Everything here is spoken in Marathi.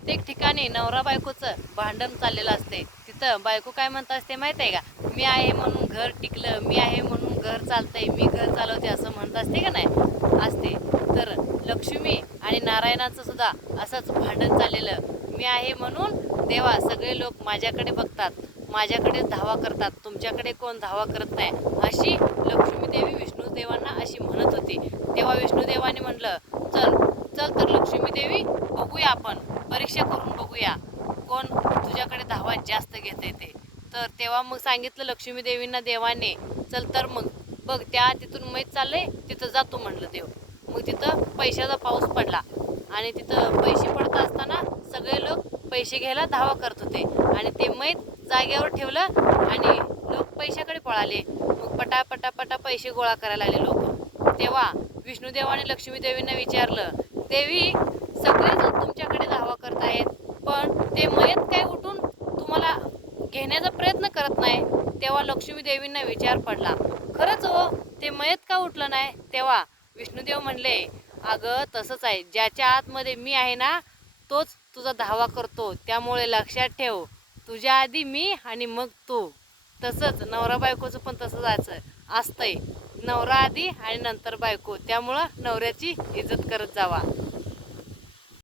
प्रत्येक ठिकाणी नवरा बायकोचं भांडण चाललेलं असते. तिथं बायको काय म्हणत असते माहीत आहे का? मी आहे म्हणून घर टिकलं मी आहे म्हणून घर चालतंय मी घर चालवते असं म्हणत असते का नाही? असते. तर लक्ष्मी आणि नारायणाचं सुद्धा असंच भांडण चाललेलं. मी आहे म्हणून देवा सगळे लोक माझ्याकडे बघतात. माझ्याकडे धावा करतात. तुमच्याकडे कोण धावा करत नाही? अशी लक्ष्मी देवी विष्णू देवांना अशी म्हणत होती. तेव्हा विष्णुदेवाने म्हणलं चल चल तर लक्ष्मी देवी बघूया आपण. परीक्षा करून बघूया. कोण तुझ्याकडे धावा जास्त घेते ते. तर तेव्हा मग सांगितलं लक्ष्मी देवींना देवाने चल तर मग. बघ त्या तिथून मैत चाललंय तिथं जातो म्हणलं देव. मग तिथं पैशाचा पाऊस पडला. आणि तिथं पैसे पडत असताना सगळे लोक पैसे घ्यायला धावा करत होते. आणि ते मैत जागेवर ठेवलं आणि लोक पैशाकडे पळाले. मग पटा पटा पटा पैसे गोळा करायला आले लोक. तेव्हा विष्णुदेवाने लक्ष्मीदेवींना विचारलं देवी सगळेजण तुमच्याकडे धावा करत आहेत पण ते मयत काय उठून तुम्हाला घेण्याचा प्रयत्न करत नाही तेव्हा लक्ष्मी देवींना विचार पडला. खरंच हो ते मयत का उठलं नाही? तेव्हा विष्णुदेव म्हणले अगं तसंच आहे. ज्याच्या आतमध्ये मी आहे ना तोच तुझा धावा करतो. त्यामुळे लक्षात ठेव. तुझ्या आधी मी आणि मग तू. तसंच नवरा बायकोचं पण तसंच असं असतंय. नवरा आधी आणि नंतर बायको. त्यामुळं नवऱ्याची इज्जत करत जावा.